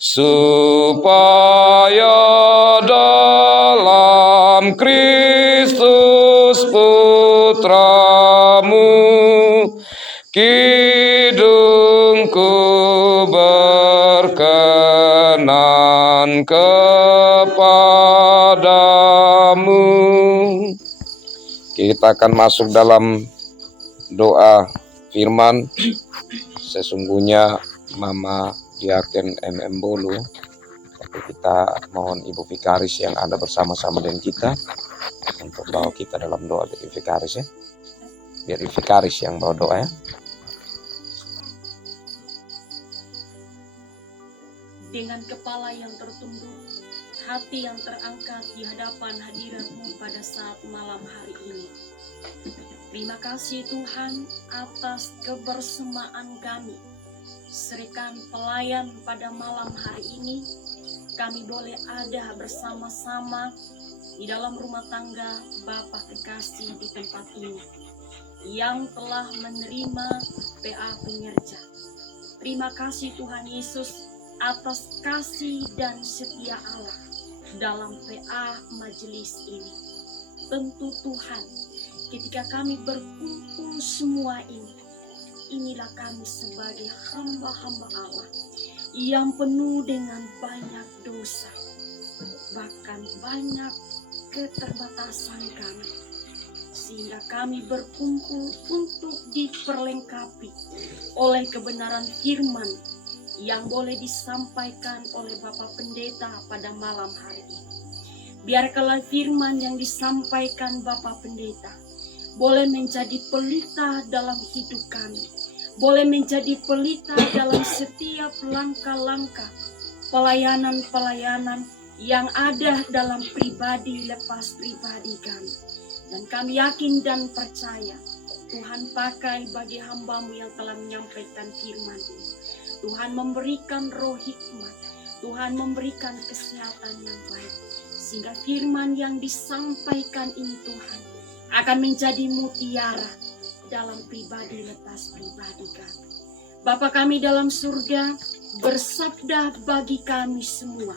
supaya dalam Kristus Putramu kidungku berkenan kepadamu. Kita akan masuk dalam doa firman. Sesungguhnya Mama Diaken MM Bolu, tapi kita mohon Ibu Vikaris yang ada bersama-sama dengan kita untuk bawa kita dalam doa dari Vikaris ya. Biar Vikaris yang bawa doa ya. Dengan kepala yang tertunduk, hati yang terangkat di hadapan hadirat-Mu pada saat malam hari ini. Terima kasih Tuhan atas kebersamaan kami. Serikan pelayan pada malam hari ini, kami boleh ada bersama-sama di dalam rumah tangga Bapa kekasih di tempat ini yang telah menerima PA pengerja. Terima kasih Tuhan Yesus atas kasih dan setia Allah dalam PA majelis ini. Tentu Tuhan, ketika kami berkumpul semua ini, inilah kami sebagai hamba-hamba Allah yang penuh dengan banyak dosa, bahkan banyak keterbatasan kami, sehingga kami berkumpul untuk diperlengkapi oleh kebenaran firman yang boleh disampaikan oleh Bapak Pendeta pada malam hari ini. Biarkanlah firman yang disampaikan Bapak Pendeta boleh menjadi pelita dalam hidup kami, boleh menjadi pelita dalam setiap langkah-langkah pelayanan-pelayanan yang ada dalam pribadi lepas pribadi kami. Dan kami yakin dan percaya Tuhan pakai bagi hamba-Mu yang telah menyampaikan firman ini. Tuhan memberikan roh hikmat, Tuhan memberikan kesehatan yang baik, sehingga firman yang disampaikan ini Tuhan akan menjadi mutiara dalam pribadi lepas pribadi kami. Bapa kami dalam surga, bersabda bagi kami semua.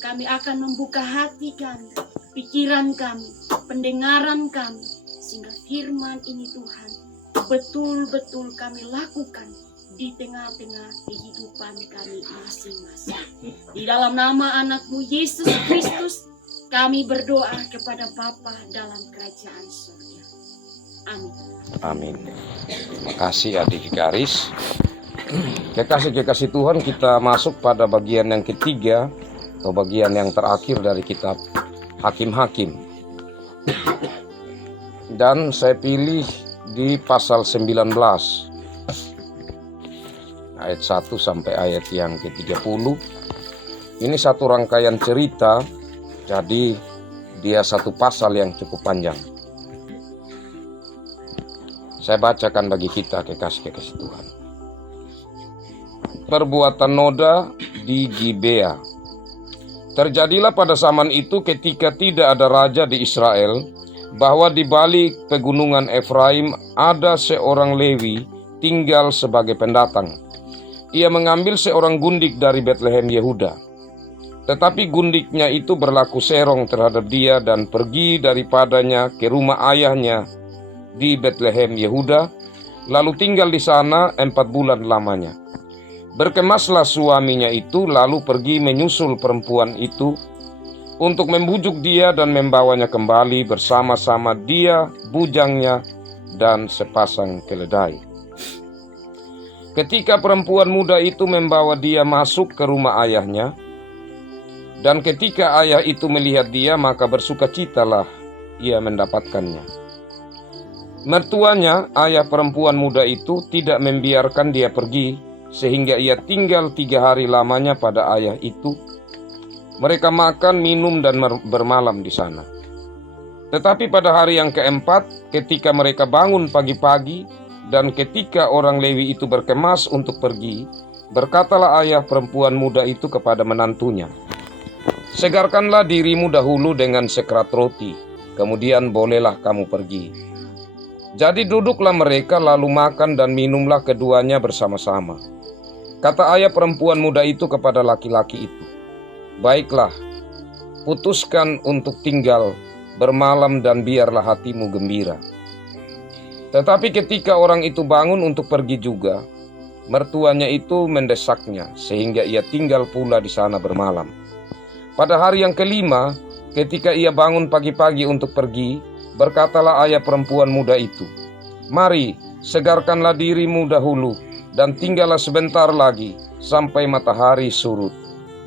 Kami akan membuka hati kami, pikiran kami, pendengaran kami, sehingga firman ini Tuhan betul-betul kami lakukan di tengah-tengah kehidupan kami masing-masing. Di dalam nama anak-Mu Yesus Kristus, kami berdoa kepada Bapa dalam kerajaan surga. Amin. Amin. Terima kasih Adik Vikaris. Kekasih-kekasih Tuhan, kita masuk pada bagian yang ketiga atau bagian yang terakhir dari kitab Hakim-Hakim. Dan saya pilih di pasal 19 ayat 1 sampai ayat yang ke-30. Ini satu rangkaian cerita, jadi dia satu pasal yang cukup panjang. Saya bacakan bagi kita kekasih-kekasih Tuhan. Perbuatan noda di Gibea. Terjadilah pada zaman itu ketika tidak ada raja di Israel, bahwa di balik pegunungan Efraim ada seorang Lewi tinggal sebagai pendatang. Ia mengambil seorang gundik dari Betlehem Yehuda. Tetapi gundiknya itu berlaku serong terhadap dia dan pergi daripadanya ke rumah ayahnya di Betlehem Yehuda, lalu tinggal di sana 4 bulan lamanya. Berkemaslah suaminya itu, lalu pergi menyusul perempuan itu untuk membujuk dia dan membawanya kembali bersama-sama dia, bujangnya, dan sepasang keledai. Ketika perempuan muda itu membawa dia masuk ke rumah ayahnya, dan ketika ayah itu melihat dia, maka bersukacitalah ia mendapatkannya. Mertuanya, ayah perempuan muda itu, tidak membiarkan dia pergi, sehingga ia tinggal 3 hari lamanya pada ayah itu. Mereka makan, minum, dan bermalam di sana. Tetapi pada hari yang keempat, ketika mereka bangun pagi-pagi, dan ketika orang Lewi itu berkemas untuk pergi, berkatalah ayah perempuan muda itu kepada menantunya, "Segarkanlah dirimu dahulu dengan sekerat roti, kemudian bolehlah kamu pergi." Jadi duduklah mereka lalu makan dan minumlah keduanya bersama-sama. Kata ayah perempuan muda itu kepada laki-laki itu, "Baiklah, putuskan untuk tinggal bermalam dan biarlah hatimu gembira." Tetapi ketika orang itu bangun untuk pergi juga, mertuanya itu mendesaknya sehingga ia tinggal pula di sana bermalam. Pada hari yang kelima, ketika ia bangun pagi-pagi untuk pergi, berkatalah ayah perempuan muda itu, "Mari, segarkanlah dirimu dahulu dan tinggallah sebentar lagi sampai matahari surut.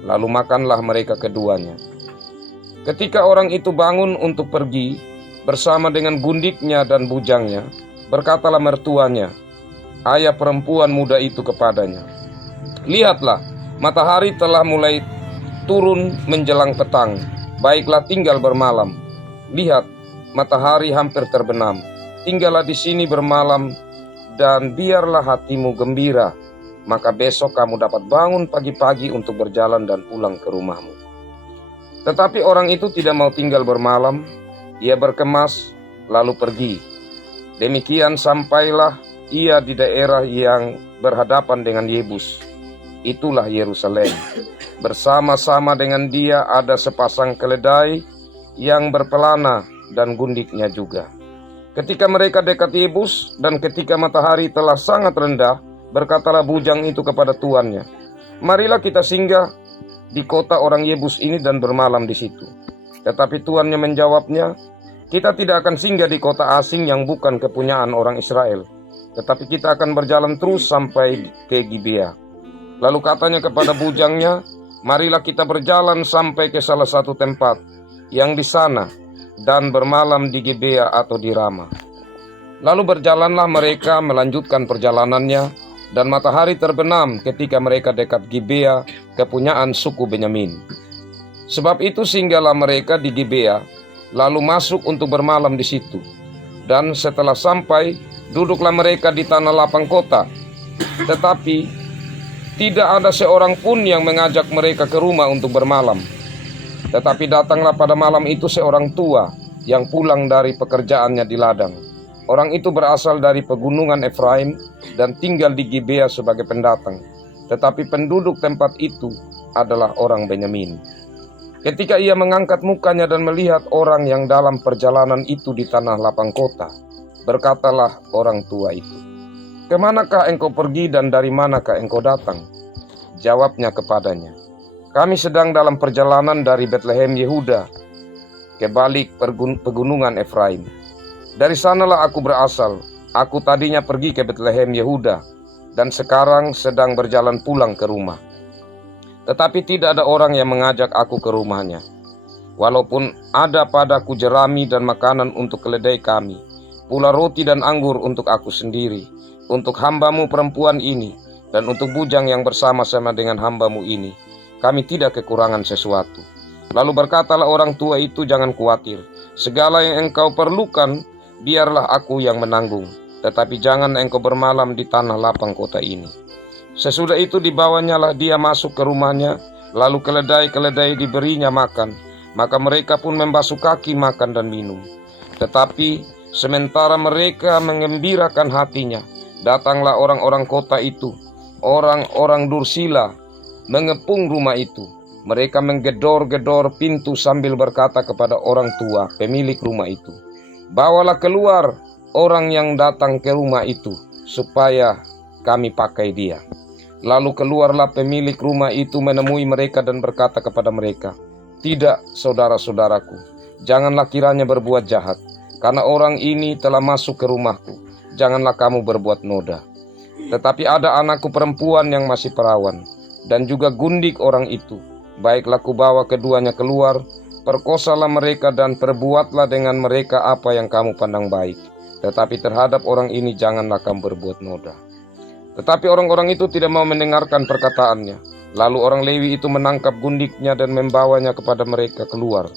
Lalu makanlah mereka keduanya." Ketika orang itu bangun untuk pergi bersama dengan gundiknya dan bujangnya, berkatalah mertuanya, ayah perempuan muda itu kepadanya, "Lihatlah, matahari telah mulai turun menjelang petang. Baiklah tinggal bermalam. Lihat, matahari hampir terbenam. Tinggallah di sini bermalam dan biarlah hatimu gembira. Maka besok kamu dapat bangun pagi-pagi untuk berjalan dan pulang ke rumahmu." Tetapi orang itu tidak mau tinggal bermalam. Ia berkemas lalu pergi. Demikian sampailah ia di daerah yang berhadapan dengan Yebus. Itulah Yerusalem. Bersama-sama dengan dia ada sepasang keledai yang berpelana dan gundiknya juga. Ketika mereka dekat Yebus dan ketika matahari telah sangat rendah, berkatalah bujang itu kepada tuannya, "Marilah kita singgah di kota orang Yebus ini dan bermalam di situ." Tetapi tuannya menjawabnya, "Kita tidak akan singgah di kota asing yang bukan kepunyaan orang Israel, tetapi kita akan berjalan terus sampai ke Gibea." Lalu katanya kepada bujangnya, "Marilah kita berjalan sampai ke salah satu tempat yang di sana dan bermalam di Gibea atau di Rama." Lalu berjalanlah mereka melanjutkan perjalanannya, dan matahari terbenam ketika mereka dekat Gibea, kepunyaan suku Benyamin. Sebab itu singgahlah mereka di Gibea, lalu masuk untuk bermalam di situ. Dan setelah sampai, duduklah mereka di tanah lapang kota. Tetapi tidak ada seorang pun yang mengajak mereka ke rumah untuk bermalam. Tetapi datanglah pada malam itu seorang tua yang pulang dari pekerjaannya di ladang. Orang itu berasal dari pegunungan Efraim dan tinggal di Gibea sebagai pendatang. Tetapi penduduk tempat itu adalah orang Benyamin. Ketika ia mengangkat mukanya dan melihat orang yang dalam perjalanan itu di tanah lapang kota, berkatalah orang tua itu, "Kemanakah engkau pergi dan dari manakah engkau datang?" Jawabnya kepadanya, "Kami sedang dalam perjalanan dari Betlehem Yehuda ke balik pegunungan Efraim. Dari sanalah aku berasal. Aku tadinya pergi ke Betlehem Yehuda dan sekarang sedang berjalan pulang ke rumah. Tetapi tidak ada orang yang mengajak aku ke rumahnya. Walaupun ada padaku jerami dan makanan untuk keledai kami, pula roti dan anggur untuk aku sendiri, untuk hambamu perempuan ini, dan untuk bujang yang bersama-sama dengan hambamu ini, kami tidak kekurangan sesuatu." Lalu berkatalah orang tua itu, "Jangan khawatir, segala yang engkau perlukan biarlah aku yang menanggung, tetapi jangan engkau bermalam di tanah lapang kota ini." Sesudah itu dibawanyalah dia masuk ke rumahnya, lalu keledai-keledai diberinya makan, maka mereka pun membasuh kaki, makan dan minum. Tetapi sementara mereka mengembirakan hatinya, datanglah orang-orang kota itu, orang-orang Dursila, mengepung rumah itu. Mereka menggedor-gedor pintu sambil berkata kepada orang tua pemilik rumah itu, "Bawalah keluar orang yang datang ke rumah itu, supaya kami pakai dia." Lalu keluarlah pemilik rumah itu menemui mereka dan berkata kepada mereka, "Tidak, saudara-saudaraku, janganlah kiranya berbuat jahat, karena orang ini telah masuk ke rumahku. Janganlah kamu berbuat noda. Tetapi ada anakku perempuan yang masih perawan, dan juga gundik orang itu. Baiklah kubawa keduanya keluar, perkosalah mereka dan perbuatlah dengan mereka apa yang kamu pandang baik. Tetapi terhadap orang ini janganlah kamu berbuat noda." Tetapi orang-orang itu tidak mau mendengarkan perkataannya. Lalu orang Lewi itu menangkap gundiknya dan membawanya kepada mereka keluar.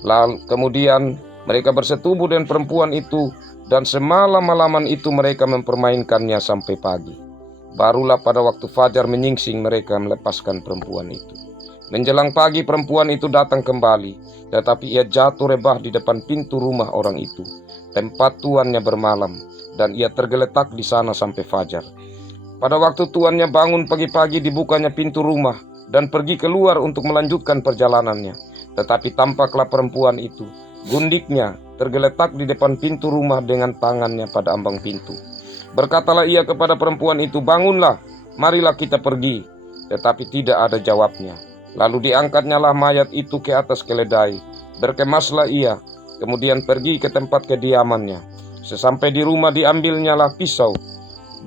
Lalu kemudian mereka bersetubuh dengan perempuan itu, dan semalam-malaman itu mereka mempermainkannya sampai pagi. Barulah pada waktu fajar menyingsing mereka melepaskan perempuan itu. Menjelang pagi perempuan itu datang kembali, tetapi ia jatuh rebah di depan pintu rumah orang itu, tempat tuannya bermalam, dan ia tergeletak di sana sampai fajar. Pada waktu tuannya bangun pagi-pagi, dibukanya pintu rumah dan pergi keluar untuk melanjutkan perjalanannya. Tetapi tampaklah perempuan itu, gundiknya tergeletak di depan pintu rumah dengan tangannya pada ambang pintu. Berkatalah ia kepada perempuan itu, "Bangunlah, marilah kita pergi." Tetapi tidak ada jawabnya. Lalu diangkatnyalah mayat itu ke atas keledai. Berkemaslah ia, kemudian pergi ke tempat kediamannya. Sesampai di rumah diambilnyalah pisau,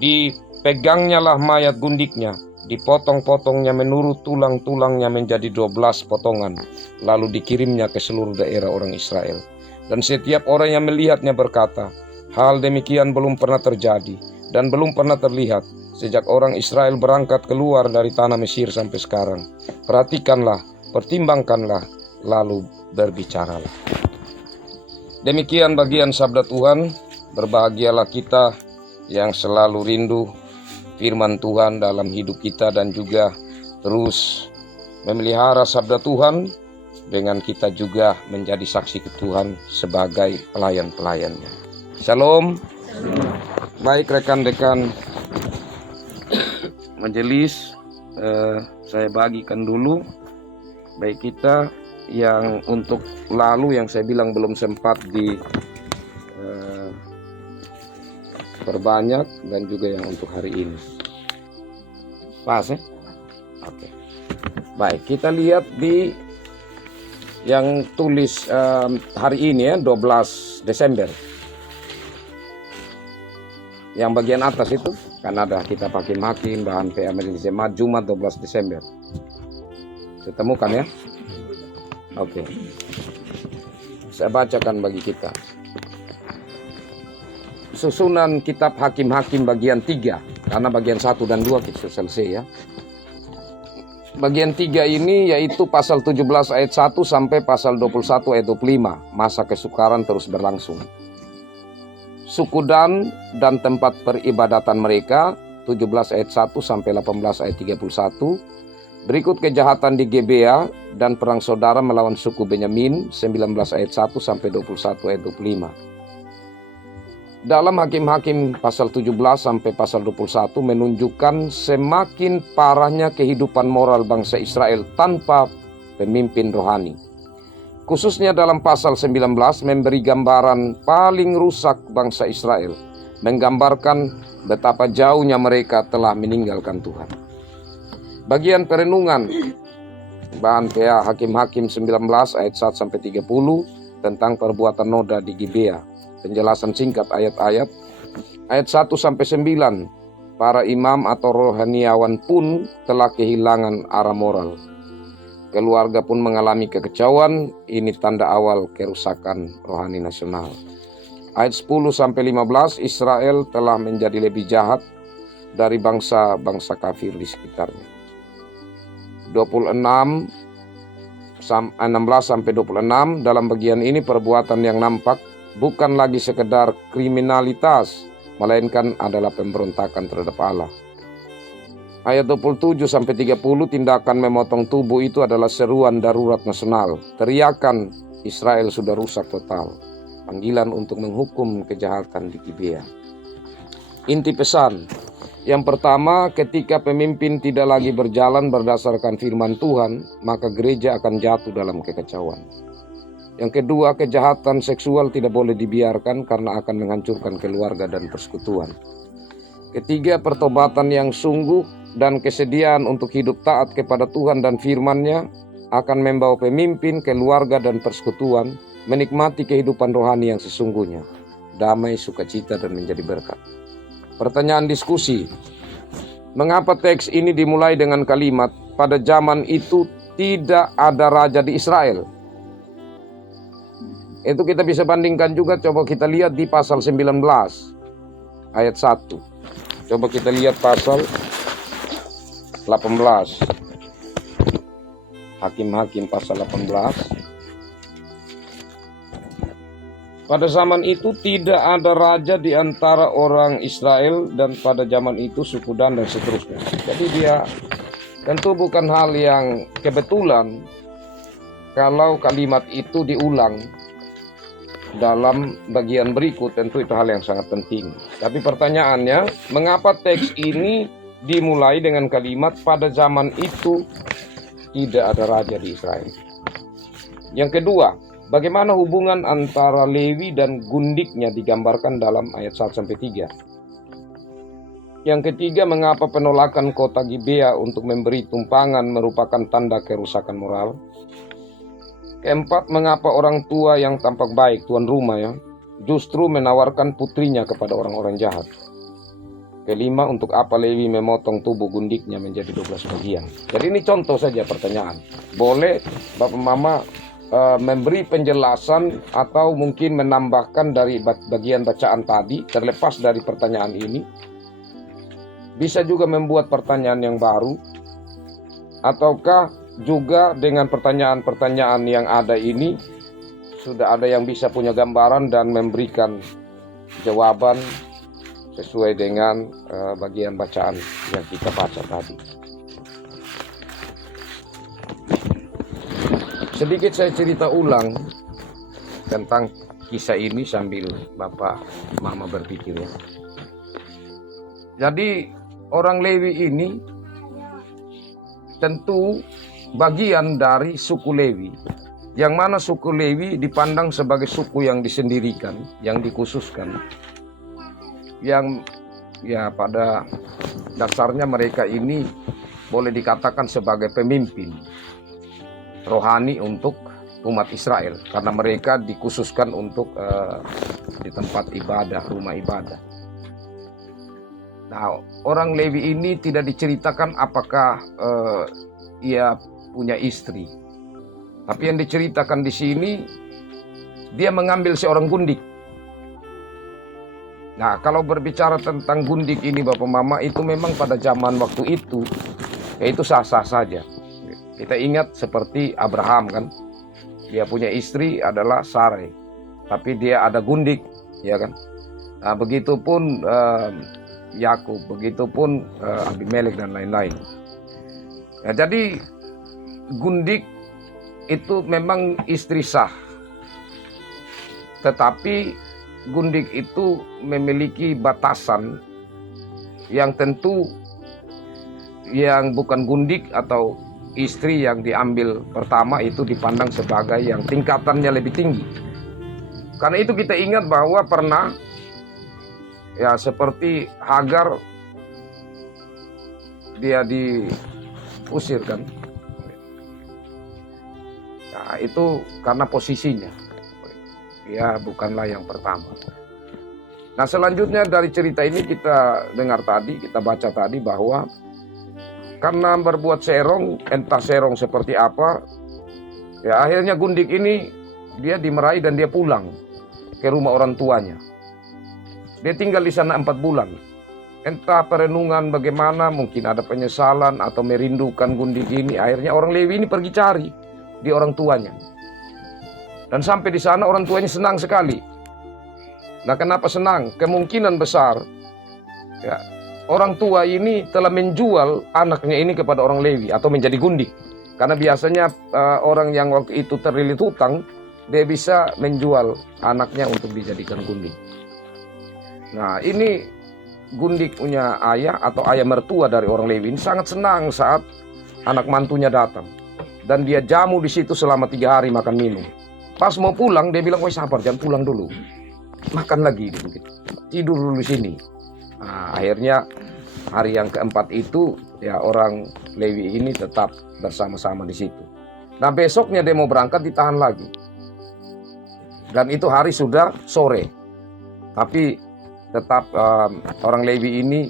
dipegangnyalah mayat gundiknya, dipotong-potongnya menurut tulang-tulangnya menjadi 12 potongan, lalu dikirimnya ke seluruh daerah orang Israel. Dan setiap orang yang melihatnya berkata, "Hal demikian belum pernah terjadi dan belum pernah terlihat sejak orang Israel berangkat keluar dari tanah Mesir sampai sekarang. Perhatikanlah, pertimbangkanlah, lalu berbicaralah." Demikian bagian sabda Tuhan. Berbahagialah kita yang selalu rindu firman Tuhan dalam hidup kita dan juga terus memelihara sabda Tuhan dengan kita juga menjadi saksi ke Tuhan sebagai pelayan-pelayannya. Shalom. Baik rekan-rekan majelis, saya bagikan dulu baik kita yang untuk lalu yang saya bilang belum sempat di perbanyak dan juga yang untuk hari ini. Pas ya? Oke. Baik, kita lihat di yang tulis hari ini ya, 12 Desember. Yang bagian atas itu kan ada kitab Hakim-Hakim, bahan PA Majelis Jemaat, Jumat 12 Desember. Ditemukan ya? Oke. Saya bacakan bagi kita. Susunan kitab Hakim-Hakim bagian 3, karena bagian 1 dan 2 kita selesai ya. Bagian 3 ini yaitu pasal 17 ayat 1 sampai pasal 21 ayat 25. Masa kesukaran terus berlangsung. Suku Dan dan tempat peribadatan mereka, 17 ayat 1 sampai 18 ayat 31. Berikut kejahatan di Gebea dan perang saudara melawan suku Benyamin, 19 ayat 1 sampai 21 ayat 25. Dalam Hakim-Hakim pasal 17 sampai pasal 21 menunjukkan semakin parahnya kehidupan moral bangsa Israel tanpa pemimpin rohani. Khususnya dalam pasal 19 memberi gambaran paling rusak bangsa Israel, menggambarkan betapa jauhnya mereka telah meninggalkan Tuhan. Bagian perenungan bahan PA Hakim-Hakim 19 ayat 1 sampai 30 tentang perbuatan noda di Gibea. Penjelasan singkat ayat-ayat. Ayat 1 sampai 9. Para imam atau rohaniawan pun telah kehilangan arah moral. Keluarga pun mengalami kekecauan. Ini tanda awal kerusakan rohani nasional. Ayat 10 sampai 15. Israel telah menjadi lebih jahat dari bangsa-bangsa kafir di sekitarnya. 16 sampai 26. Dalam bagian ini perbuatan yang nampak bukan lagi sekedar kriminalitas, melainkan adalah pemberontakan terhadap Allah. Ayat 27 sampai 30, tindakan memotong tubuh itu adalah seruan darurat nasional. Teriakan Israel sudah rusak total. Panggilan untuk menghukum kejahatan di Gibea. Inti pesan. Yang pertama, ketika pemimpin tidak lagi berjalan berdasarkan firman Tuhan, maka gereja akan jatuh dalam kekacauan. Yang kedua, kejahatan seksual tidak boleh dibiarkan karena akan menghancurkan keluarga dan persekutuan. Ketiga, pertobatan yang sungguh dan kesediaan untuk hidup taat kepada Tuhan dan firman-Nya akan membawa pemimpin, keluarga, dan persekutuan menikmati kehidupan rohani yang sesungguhnya, damai, sukacita, dan menjadi berkat. Pertanyaan diskusi. Mengapa teks ini dimulai dengan kalimat, pada zaman itu tidak ada raja di Israel? Itu kita bisa bandingkan juga, coba kita lihat di pasal 19 ayat 1. Coba kita lihat pasal 18. Hakim-Hakim pasal 18. Pada zaman itu tidak ada raja di antara orang Israel, dan pada zaman itu suku Dan dan seterusnya. Jadi dia tentu bukan hal yang kebetulan kalau kalimat itu diulang dalam bagian berikut. Tentu itu hal yang sangat penting. Tapi pertanyaannya, mengapa teks ini dimulai dengan kalimat pada zaman itu tidak ada raja di Israel. Yang kedua, bagaimana hubungan antara Lewi dan gundiknya digambarkan dalam ayat 1-3. Yang ketiga, mengapa penolakan kota Gibea untuk memberi tumpangan merupakan tanda kerusakan moral. Keempat, mengapa orang tua yang tampak baik, tuan rumah ya, justru menawarkan putrinya kepada orang-orang jahat. Kelima, untuk apa Lewi memotong tubuh gundiknya menjadi 12 bagian. Jadi ini contoh saja pertanyaan. Boleh Bapak Mama memberi penjelasan atau mungkin menambahkan dari bagian bacaan tadi, terlepas dari pertanyaan ini. Bisa juga membuat pertanyaan yang baru, ataukah juga dengan pertanyaan-pertanyaan yang ada ini sudah ada yang bisa punya gambaran dan memberikan jawaban sesuai dengan bagian bacaan yang kita baca tadi. Sedikit saya cerita ulang tentang kisah ini sambil Bapak Mama berpikir ya. Jadi orang Lewi ini tentu bagian dari suku Lewi, yang mana suku Lewi dipandang sebagai suku yang disendirikan, yang dikhususkan, yang ya pada dasarnya mereka ini boleh dikatakan sebagai pemimpin rohani untuk umat Israel, karena mereka dikhususkan untuk di tempat ibadah, rumah ibadah. Nah, orang Lewi ini tidak diceritakan apakah ia punya istri, tapi yang diceritakan di sini dia mengambil seorang gundik. Nah, kalau berbicara tentang gundik ini Bapak Mama, itu memang pada zaman waktu itu yaitu sah-sah saja. Kita ingat seperti Abraham kan, dia punya istri adalah Sarai, tapi dia ada gundik, ya kan. Nah, begitupun Yakub, begitupun Abimelek dan lain-lain. Nah, jadi gundik itu memang istri sah, tetapi gundik itu memiliki batasan yang tentu yang bukan gundik atau istri yang diambil pertama itu dipandang sebagai yang tingkatannya lebih tinggi. Karena itu kita ingat bahwa pernah ya seperti Hagar, dia diusir kan. Nah, itu karena posisinya. Dia bukanlah yang pertama. Nah, selanjutnya dari cerita ini kita dengar tadi, kita baca tadi bahwa karena berbuat serong, entah serong seperti apa, ya akhirnya gundik ini dia dimeraih dan dia pulang ke rumah orang tuanya. Dia tinggal di sana 4 bulan. Entah perenungan bagaimana, mungkin ada penyesalan atau merindukan gundik ini. Akhirnya orang Lewi ini pergi cari di orang tuanya. Dan sampai di sana orang tuanya senang sekali. Nah, kenapa senang? Kemungkinan besar ya, orang tua ini telah menjual anaknya ini kepada orang Lewi atau menjadi gundik. Karena biasanya orang yang waktu itu terlilit hutang, dia bisa menjual anaknya untuk dijadikan gundik. Nah, ini gundik punya ayah atau ayah mertua dari orang Lewi ini sangat senang saat anak mantunya datang. Dan dia jamu di situ selama 3 hari makan minum. Pas mau pulang, dia bilang, "Woi sabar, jangan pulang dulu. Makan lagi, tidur dulu di sini." Nah, akhirnya hari yang keempat itu ya orang Lewi ini tetap bersama-sama di situ. Nah, besoknya dia mau berangkat ditahan lagi. Dan itu hari sudah sore. Tapi tetap orang Lewi ini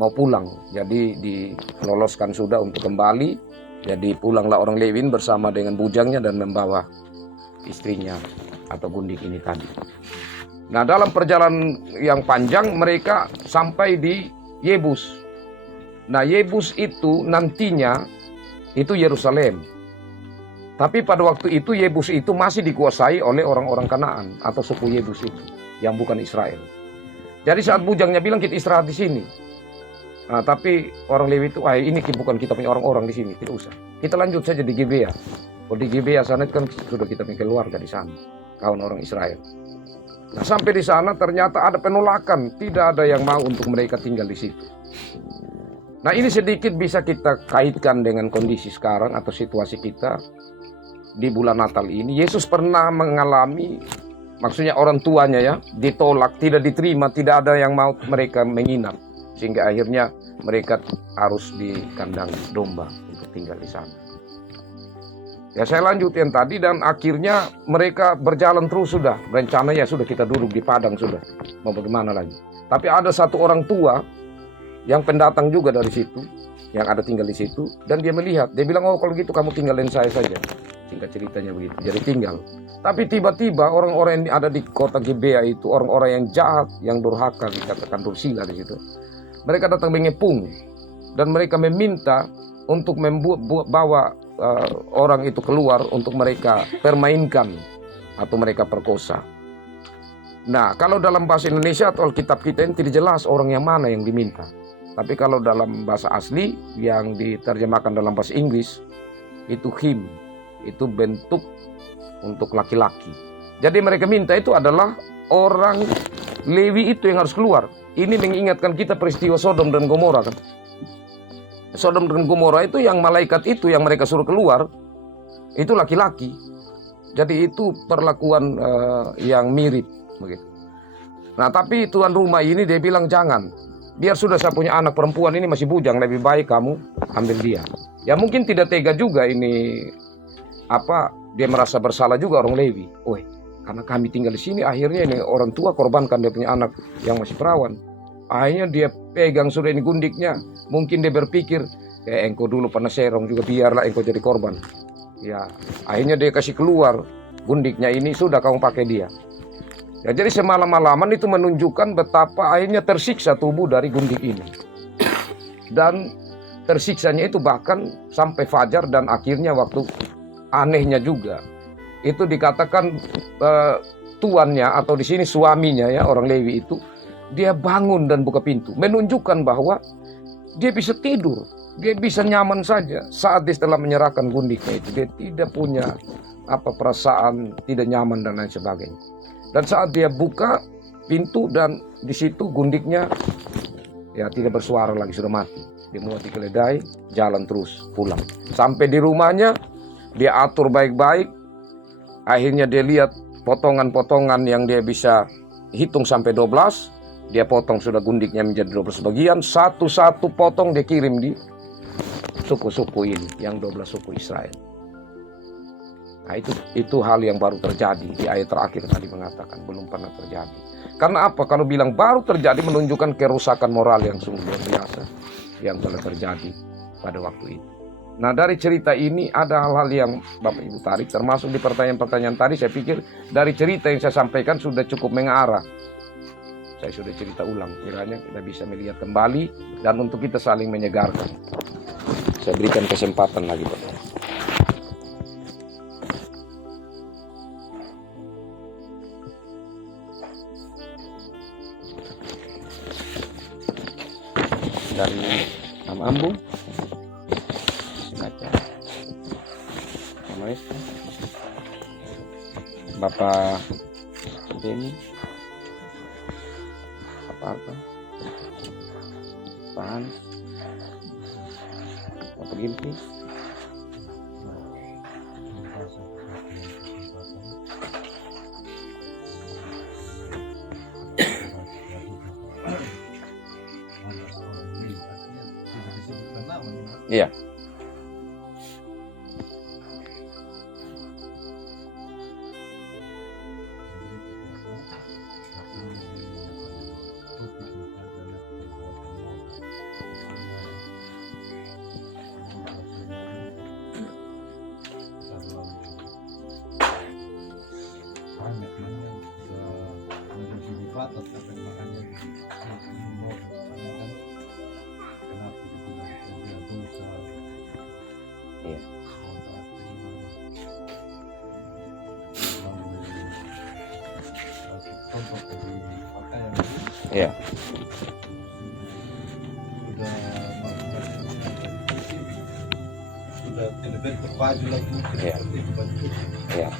mau pulang. Jadi diloloskan sudah untuk kembali. Jadi pulanglah orang Lewi bersama dengan bujangnya dan membawa istrinya atau gundik ini tadi. Nah, dalam perjalanan yang panjang mereka sampai di Yebus. Nah, Yebus itu nantinya itu Yerusalem. Tapi pada waktu itu Yebus itu masih dikuasai oleh orang-orang Kanaan atau suku Yebus itu yang bukan Israel. Jadi saat bujangnya bilang kita istirahat di sini. Nah, tapi orang Lewi itu, ini bukan kita punya orang-orang di sini, tidak usah. Kita lanjut saja di Gibea. Oh, di Gibea sana kan sudah kita punya keluarga di sana, kawan orang Israel. Nah, sampai di sana ternyata ada penolakan, tidak ada yang mau untuk mereka tinggal di situ. Nah, ini sedikit bisa kita kaitkan dengan kondisi sekarang atau situasi kita di bulan Natal ini. Yesus pernah mengalami, maksudnya orang tuanya ya, ditolak, tidak diterima, tidak ada yang mau mereka menginap. Sehingga akhirnya mereka harus di kandang domba untuk tinggal di sana. Ya, saya lanjutin tadi, dan akhirnya mereka berjalan terus sudah. Rencananya sudah kita duduk di padang sudah. Mau bagaimana lagi? Tapi ada satu orang tua yang pendatang juga dari situ, yang ada tinggal di situ, dan dia melihat, dia bilang, oh kalau gitu kamu tinggalin saya saja. Singkat ceritanya begitu, jadi tinggal. Tapi tiba-tiba orang-orang yang ada di kota Gibea itu, orang-orang yang jahat, yang durhaka, dikatakan dursila di situ. Mereka datang mengepung, dan mereka meminta untuk bawa orang itu keluar untuk mereka permainkan atau mereka perkosa. Nah, kalau dalam bahasa Indonesia atau Alkitab kita ini tidak jelas orang yang mana yang diminta. Tapi kalau dalam bahasa asli yang diterjemahkan dalam bahasa Inggris, itu him, itu bentuk untuk laki-laki. Jadi mereka minta itu adalah orang Lewi itu yang harus keluar. Ini mengingatkan kita peristiwa Sodom dan Gomora kan. Sodom dan Gomora itu yang malaikat itu yang mereka suruh keluar, itu laki-laki. Jadi itu perlakuan yang mirip begitu. Nah, tapi tuan rumah ini dia bilang jangan. Biar sudah saya punya anak perempuan ini masih bujang, lebih baik kamu ambil dia. Ya mungkin tidak tega juga ini dia merasa bersalah juga orang Lewi. Karena kami tinggal di sini, akhirnya ini orang tua korbankan dia punya anak yang masih perawan. Akhirnya dia pegang sudah ini gundiknya. Mungkin dia berpikir, engkau dulu pernah serong juga, biarlah engkau jadi korban. Ya, akhirnya dia kasih keluar gundiknya ini, sudah kamu pakai dia. Ya, jadi semalam-malaman itu menunjukkan betapa akhirnya tersiksa tubuh dari gundik ini. Dan tersiksanya itu bahkan sampai fajar, dan akhirnya waktu anehnya juga. Itu dikatakan tuannya atau di sini suaminya ya, orang Lewi itu, dia bangun dan buka pintu. Menunjukkan bahwa dia bisa tidur, dia bisa nyaman saja saat dia setelah menyerahkan gundiknya itu. Dia tidak punya perasaan tidak nyaman dan lain sebagainya. Dan saat dia buka pintu dan di situ gundiknya ya tidak bersuara lagi, sudah mati. Dia muat di keledai, jalan terus pulang. Sampai di rumahnya dia atur baik-baik. Akhirnya dia lihat potongan-potongan yang dia bisa hitung sampai 12. Dia potong sudah gundiknya menjadi 12 bagian. Satu-satu potong dia kirim di suku-suku ini, yang 12 suku Israel. Nah, itu hal yang baru terjadi. Di ayat terakhir tadi mengatakan belum pernah terjadi. Karena apa? Kalau bilang baru terjadi menunjukkan kerusakan moral yang sungguh luar biasa yang telah terjadi pada waktu itu. Nah, dari cerita ini ada hal-hal yang Bapak Ibu tarik, termasuk di pertanyaan-pertanyaan tadi. Saya pikir dari cerita yang saya sampaikan sudah cukup mengarah. Saya sudah cerita ulang, kiranya kita bisa melihat kembali dan untuk kita saling menyegarkan. Saya berikan kesempatan lagi Bapak. Dari Mama Ambung, sengaja Mama Esta, Bapak Deni, Bapak Arta, Pak Hans, Bapak Gilpi, iya. Iya. Sudah tidak berbaju lagi. Iya. Iya.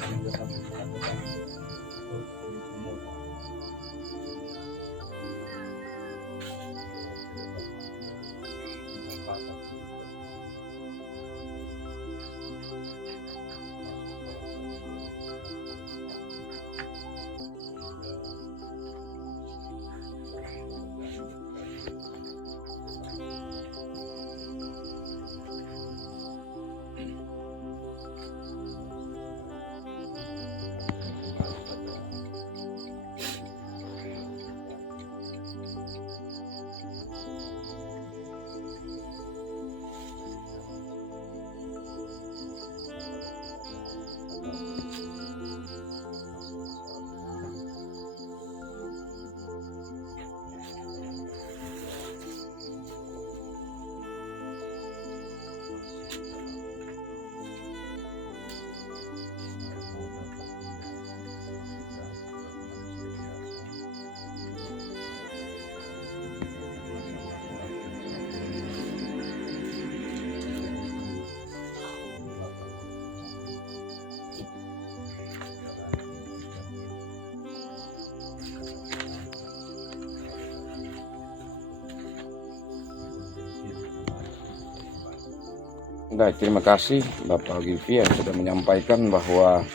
Baik, terima kasih Bapak Gilvi yang sudah menyampaikan bahwa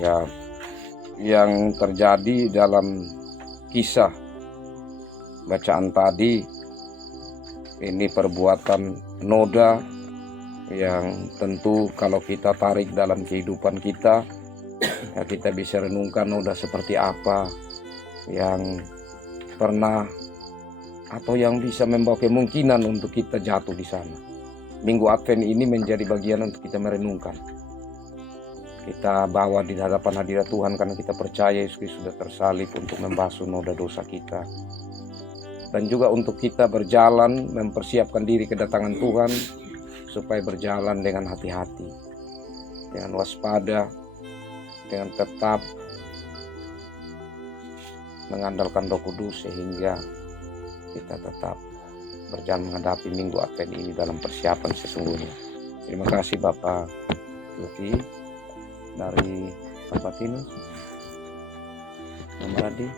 ya yang terjadi dalam kisah bacaan tadi ini perbuatan noda yang tentu kalau kita tarik dalam kehidupan kita, ya kita bisa renungkan noda seperti apa yang pernah atau yang bisa membawa kemungkinan untuk kita jatuh di sana. Minggu Advent ini menjadi bagian untuk kita merenungkan. Kita bawa di hadapan hadirat Tuhan karena kita percaya Yesus sudah tersalib untuk membasuh noda dosa kita. Dan juga untuk kita berjalan mempersiapkan diri kedatangan Tuhan supaya berjalan dengan hati-hati, dengan waspada, dengan tetap mengandalkan Roh Kudus sehingga kita tetap berjalan menghadapi Minggu Advent ini dalam persiapan sesungguhnya. Terima kasih Bapak Lutfi dari Bapak Tinus, Nomradi,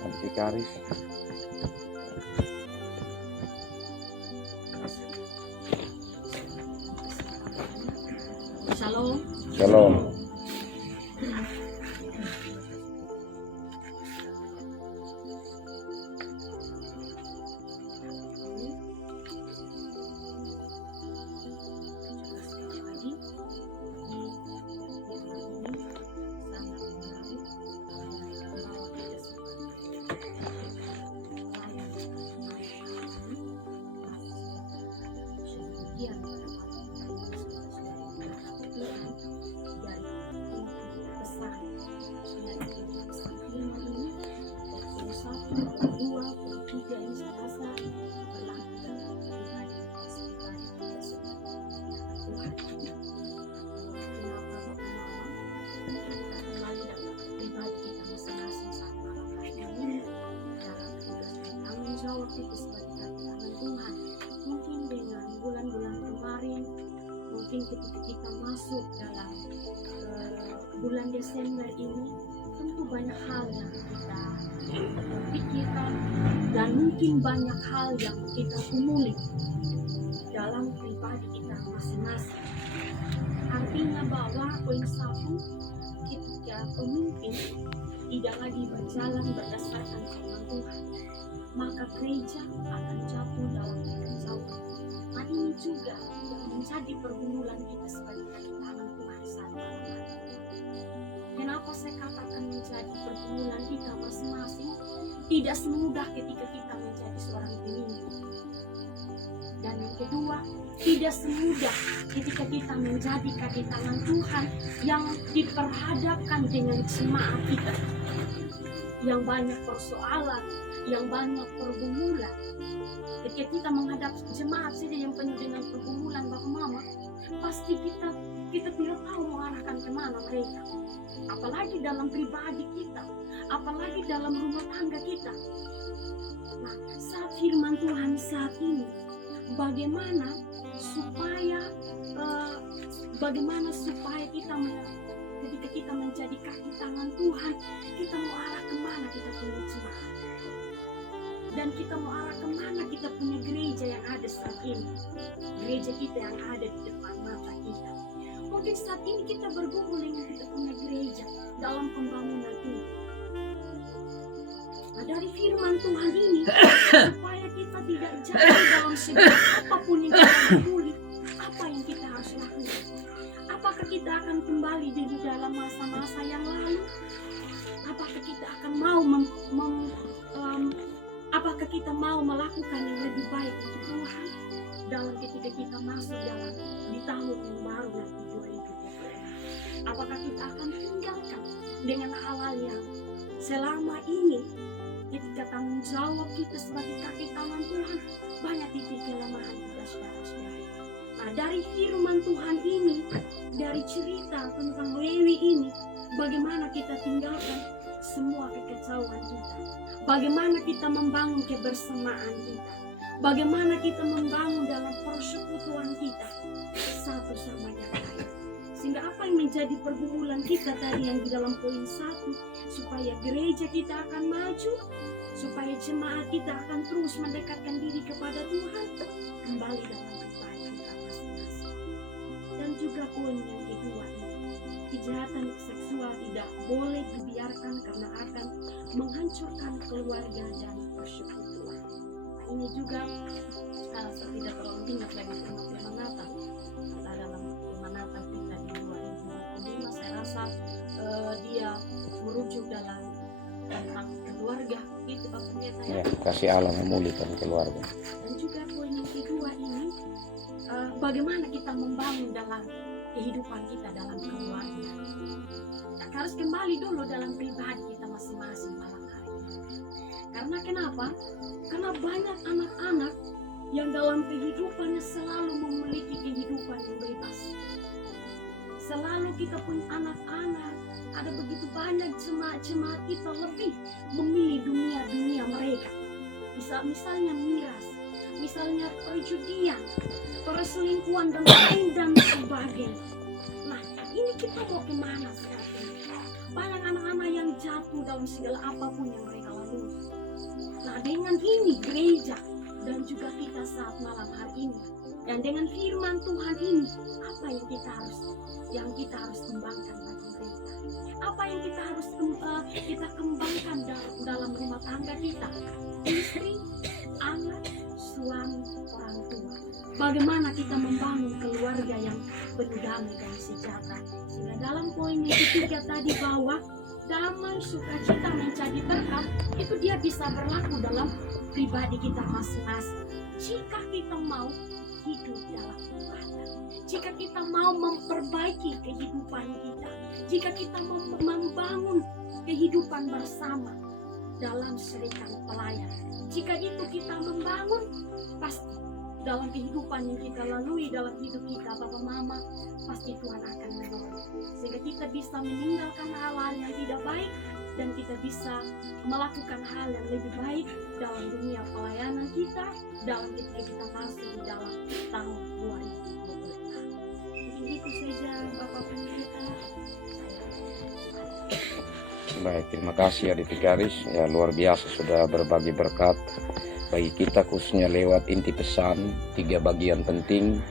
Advikaris. Shalom. Shalom. Mungkin dengan bulan-bulan kemarin, mungkin ketika kita masuk dalam bulan Desember ini, tentu banyak hal yang kita pikirkan dan mungkin banyak hal yang kita kumuli dalam pribadi kita masing-masing. Artinya bahwa poin satu, ketika pemimpin tidak lagi berjalan berdasarkan firman Tuhan, maka gereja akan jatuh dalam kekacauan. Nah, ini juga yang menjadi pergumulan kita sebagai tangan Tuhan saat ini. Kenapa saya katakan menjadi pergumulan kita masing-masing? Tidak semudah ketika kita menjadi seorang pemimpin. Dan yang kedua, tidak semudah ketika kita menjadi kaki tangan Tuhan yang diperhadapkan dengan jemaat kita yang banyak persoalan, yang banyak pergumulan. Ketika kita menghadap jemaat saja yang penuh dengan pergumulan, Bapak Mama, pasti kita tidak tahu mengarahkan kemana mereka. Apalagi dalam pribadi kita, apalagi dalam rumah tangga kita. Nah, saat firman Tuhan saat ini, bagaimana supaya kita ketika kita menjadi kaki tangan Tuhan, kita mau arah kemana kita punya jemaat, dan kita mau arah kemana kita punya gereja yang ada saat ini, gereja kita yang ada di depan mata kita. Mungkin saat ini kita bergumul dengan kita punya gereja dalam pembangunan ini. Nah, dari firman Tuhan ini, supaya kita tidak jatuh dalam segala apapun yang kita pilih, apa yang kita harus lakukan? Apakah kita akan kembali di dalam masa-masa yang lalu? Apakah kita akan apakah kita mau melakukan yang lebih baik untuk Tuhan dalam ketika kita masuk di tahun yang baru nanti 2020? Apakah kita akan tinggalkan dengan hal-hal yang selama ini ketika tanggung jawab kita sebagai kaki tangan Tuhan banyak titik kelemahan kita, saudara-saudara. Nah, dari firman Tuhan ini, dari cerita tentang Lewi ini, bagaimana kita tinggalkan semua kekacauan kita, bagaimana kita membangun kebersamaan kita, bagaimana kita membangun dalam persekutuan kita satu sama yang lain. Sehingga apa yang menjadi pergumulan kita tadi yang di dalam poin 1, supaya gereja kita akan maju, supaya jemaat kita akan terus mendekatkan diri kepada Tuhan. kembali dalam pribadi kita masing-masing. Dan juga poin yang kedua ini, kejahatan seksual tidak boleh dibiarkan karena akan menghancurkan keluarga dan persekutuan. Nah, ini juga saya tidak terlalu ingat lagi firman Natal. Kita dalam firman Natal kita di 2025 saya rasa dia merujuk dalam tentang keluarga itu Pak Pendeta ya. Kasih Allah memulihkan keluarga. Dan juga poin yang kedua ini bagaimana kita membangun dalam kehidupan kita dalam keluarga. Nah, harus kembali dulu dalam pribadi kita masing-masing malam hari ini. Karena kenapa? Karena banyak anak-anak yang dalam kehidupannya selalu memiliki kehidupan yang bebas. Selalu kita punya anak-anak, ada begitu banyak jemaat-jemaat kita lebih memilih dunia-dunia mereka. Misalnya miras, misalnya perjudian, perselingkuhan dan lain dan sebagainya. Nah, ini kita mau kemana sekarang? Banyak anak-anak yang jatuh dalam segala apapun yang mereka lalui. Nah, dengan ini gereja dan juga kita saat malam hari ini, dan dengan firman Tuhan ini, apa yang kita harus kembangkan bagi mereka? Apa yang kita harus kita kembangkan dalam rumah tangga kita? Istri, anak, suami, orang tua. Bagaimana kita membangun keluarga yang penuh damai dan sejahtera? Sehingga dalam poin yang ketiga tadi bahwa damai, sukacita menjadi berkat, itu dia bisa berlaku dalam pribadi kita masing-masing. Jika kita mau hidup dalam ibadah, jika kita mau memperbaiki kehidupan kita, jika kita mau membangun kehidupan bersama dalam serikat pelayan, jika itu kita membangun, pasti dalam kehidupan yang kita lalui dalam hidup kita, Bapak Mama, pasti Tuhan akan menolong. Sehingga kita bisa meninggalkan hal-hal yang tidak baik dan kita bisa melakukan hal yang lebih baik dalam dunia pelayanan kita, dalam ketika kita masuk di dalam tahun 2026. Mungkin itu saja Bapak Pendeta. Baik, terima kasih Adik Garis. Ya, luar biasa sudah berbagi berkat bagi kita, khususnya lewat inti pesan 3 bagian penting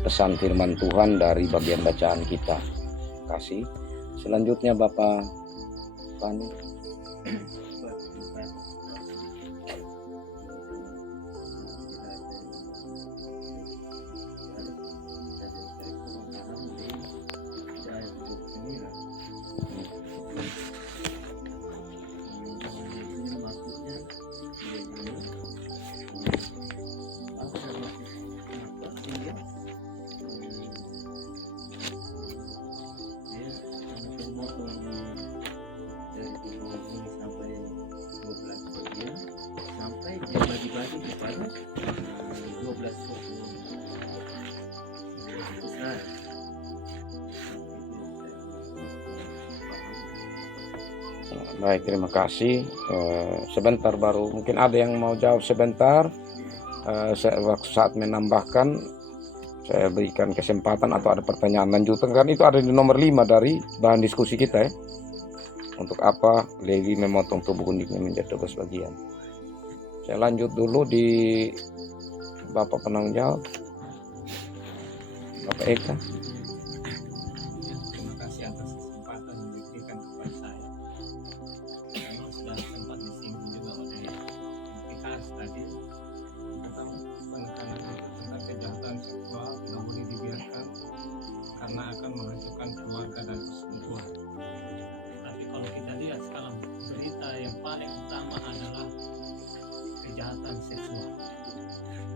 pesan firman Tuhan dari bagian bacaan kita. Terima kasih. Selanjutnya Bapak Fani. Baik, terima kasih. Sebentar baru, mungkin ada yang mau jawab sebentar. Saat menambahkan, saya berikan kesempatan atau ada pertanyaan lanjutan, kan itu ada di nomor 5 dari bahan diskusi kita ya. Untuk apa Lewi memotong tubuh undiknya menjadi 12 bagian. Saya lanjut dulu di Bapak penanggung jawab, Bapak Eka. Terima kasih atas kesempatan yang diberikan kepada saya. Memang sudah sempat disinggung juga oleh PKS tadi tentang penekanan tentang kejahatan seksual tidak boleh dibiarkan karena akan menghancurkan keluarga dan persekutuan. Tapi kalau kita lihat sekarang, berita yang paling utama adalah kejahatan seksual,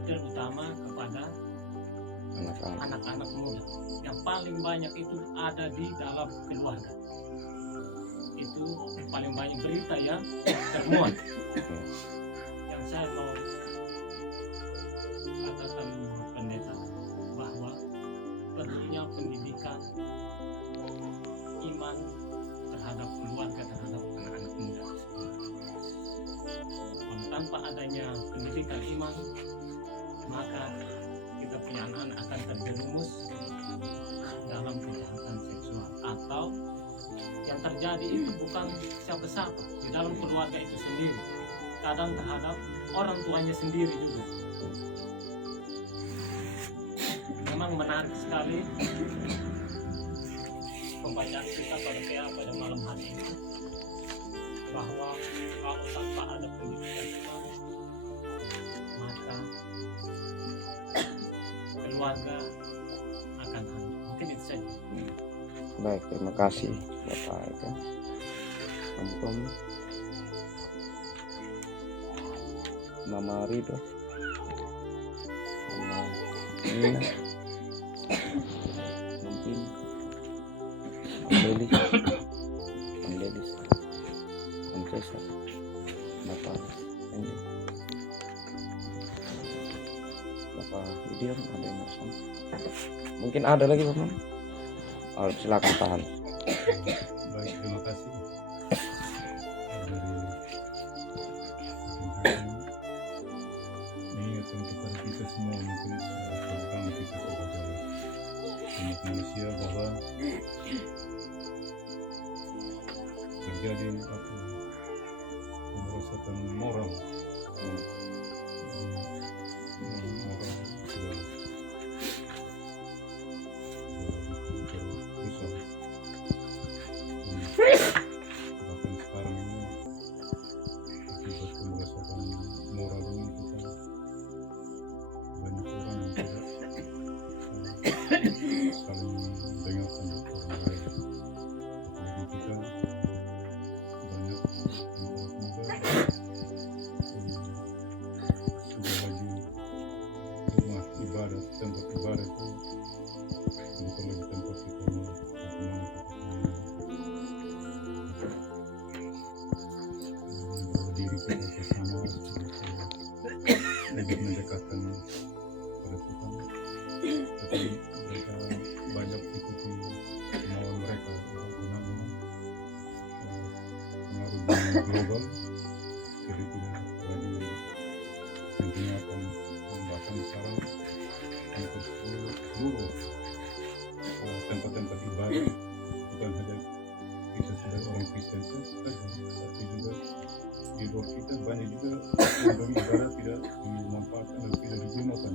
terutama kepada anak-anak muda. Yang paling banyak itu ada di dalam keluarga. Itu paling banyak berita yang termuat. Yang saya mau katakan pendeta bahwa pentingnya pendidikan iman terhadap keluarga, terhadap anak-anak muda. Tanpa adanya pendidikan iman, maka kita punya anak-anak akan terjerumus dalam kejahatan seksual, atau yang terjadi itu bukan siapa-siapa, di dalam keluarga itu sendiri, kadang terhadap orang tuanya sendiri juga. memang menarik sekali pembacaan kita pada malam hari ini, bahwa kalau tanpa ada pendidikan Islam, maka keluarga akan hancur. Mungkin itu saja. Baik, terima kasih Bapak Eka. Antum, Mama Ridho, Mama Nina, mungkin Delis, Cesar, Bapak ini, Bapak Widiam, ada yang mau sampaikan? Mungkin ada lagi Bapak? Oh, silakan tahan. Baik, terima kasih. Mengingatkan kepada kita semua, mungkin terutama kita kepada umat manusia, bahwa terjadi pemberontakan moral. Moral sudah rusak. Bahkan sekarang ini akibat pemberontakan moral ini kita banyak orang yang tidak saling mendengarkan orang lain. Apalagi kita banyak anak muda sudah lagi rumah ibadah, tempat ibadah itu bukan lagi tempat kita diri kita bersama lebih mendekatkan pada Tuhan, tapi mereka banyak ikuti kemauan mereka karena memang pengaruh dunia global, jadi tidak lagi mendengarkan, bahkan sekarang untuk seluruh tempat-tempat ibadah, bukan hanya kita sudah orang Kristen saja, tapi juga di luar kita banyak juga lembaga ibadah tidak dimanfaatkan dan tidak digunakan.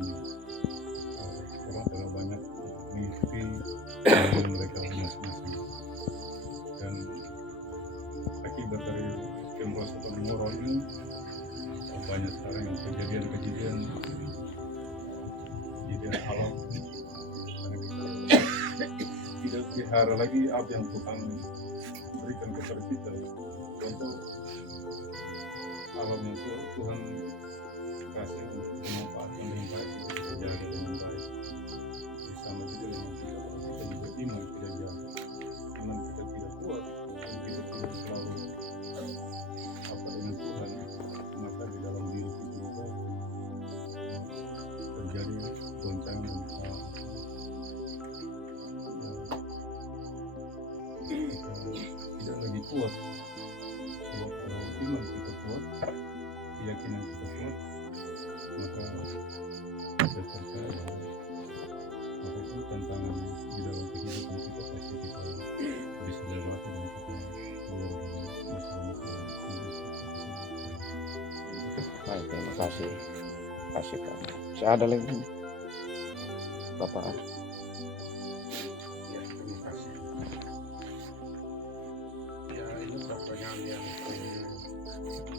Orang telah banyak mengikuti kemauan mereka masing-masing, dan akibat dari pemberontakan moral ini banyak sekarang yang kejadian alam, karena kita tidak pelihara lagi apa yang Tuhan berikan kepada kita. Contoh alam yang Tuhan kasih untuk dimanfaatkan dengan baik, kita jaga dengan baik. Sama juga dengan kita juga iman tidak jaga. Iman kita tidak kuat, dan kita tidak selalu apa dengan Tuhan, maka di dalam diri kita juga terjadi goncangan dan tidak lagi kuat. Sebab kalau iman kita kuat, keyakinan kita kuat, maka kita percaya bahwa apapun tantangan di dalam kehidupan kita pasti kita bisa lewati dan kita keluar dari masalah-masalah. Baik, terima kasih. Terima kasih Pak. Saya ada lagi Bapak. Ya, terima kasih. Ya, ini pertanyaan yang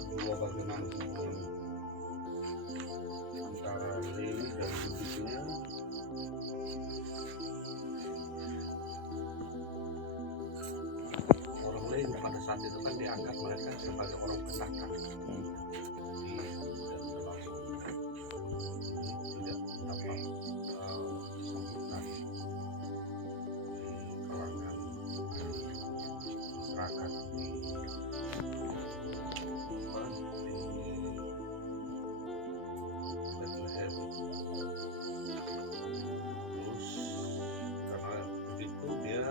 kedua, bagaimana hubungan antara Lewi dan bibitnya. Orang Lewi pada saat itu kan dianggap mereka sebagai orang penakal. Tidak dapat sambutan di kalangan masyarakat di Bethlehem. Terus karena begitu dia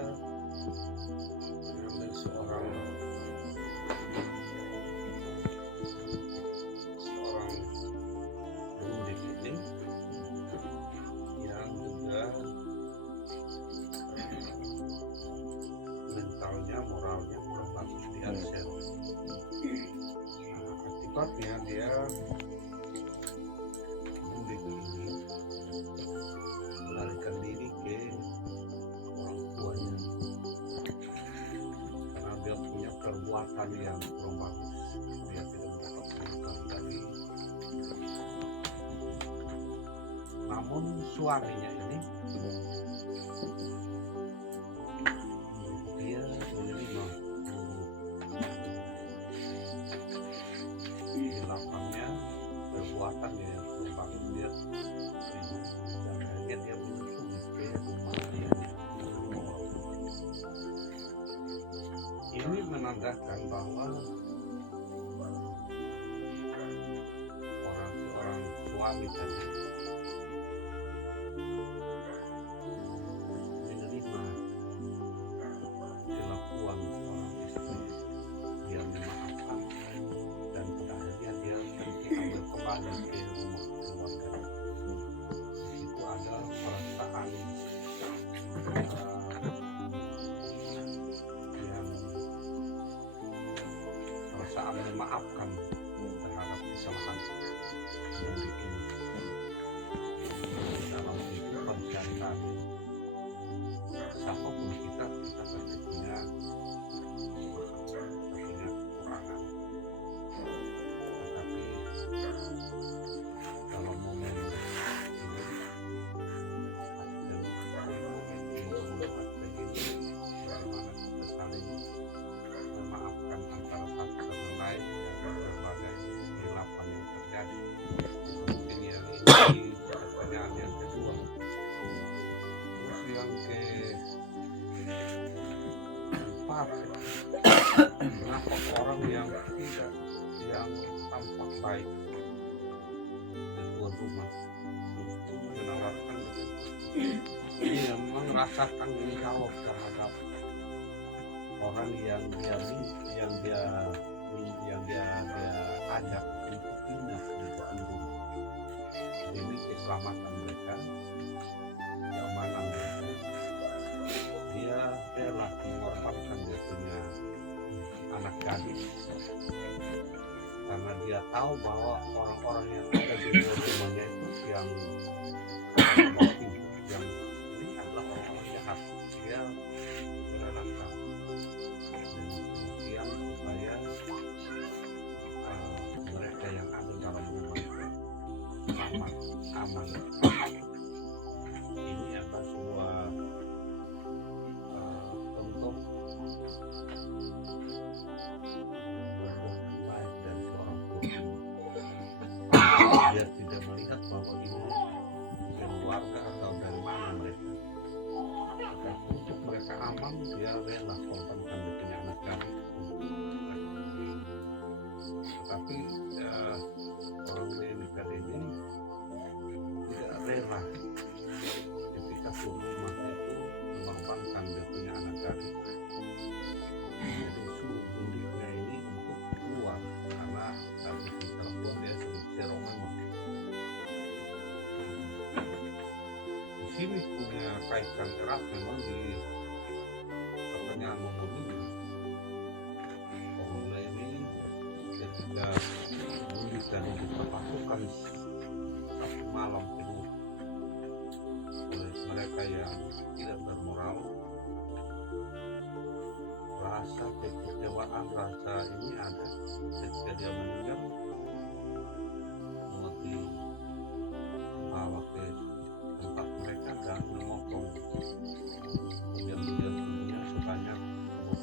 mengambil seorang pemudik ini yang juga mentalnya, moralnya kurang bagus di Ansel. Akibatnya dia pemudik ini melarikan diri perbuatan yang kurang bagus, dia tidak mendapat kedudukan dari. Namun suaminya ini dia menerima dilakukannya perbuatan yang kurang bagus dia terima. Dan akhirnya dia menyusul ke rumah dia. Ini menandakan bahwa seorang suami tadi menerima kelakuan seorang istri, dia memaafkan dan pada akhirnya dia pergi ambil kembali ke rumah keluarga. Di situ ada perasaan perasaan memaafkan terhadap kesalahan diri ini. Dalam kehidupan sehari-hari, siapapun kita pasti punya kekurangan. Tetapi dalam momen ini bagaimana kita saling memaafkan antara satu sama lain dan berbagai kehilafan yang terjadi. Mungkin yang ini pertanyaan yang kedua. Terus yang keempat, kenapa orang yang tampak baik di tuan rumah justru menawarkan dia merasakan menjawab terhadap orang yang dia ajak untuk pindah di tuan rumah demi keselamatan mereka, keamanan mereka. Dia rela mengorbankan dia punya anak gadis karena dia tahu bahwa orang-orang yang ada di luar rumahnya itu yang ini adalah orang-orang jahat. Dia merelakan demikian supaya mereka yang ada dalam rumah itu aman. Ini adalah sebuah contoh baik dari seorang tua. Dia tidak melihat bahwa ini keluarga atau dari mana mereka. Tetapi untuk mereka aman, dia rela korbankan dia punya anak gadis untuk mereka. Tetapi orang Amerika ini tidak rela ketika tuan rumah itu mengorbankan dia punya anak gadis. Jadi suruh pemiliknya ini untuk keluar karena dari telepon dia suruh serongan. Di sini punya kaitan erat memang di pertanyaan membunuh. Pengguna ini ketika membunuh dan diperlakukan satu malam penuh oleh mereka yang tidak bermoral, rasa kekecewaan, rasa ini ada ketika dia meninggal, mau dibawa ke tempat mereka dan memotong bagian-bagian tubuhnya sebanyak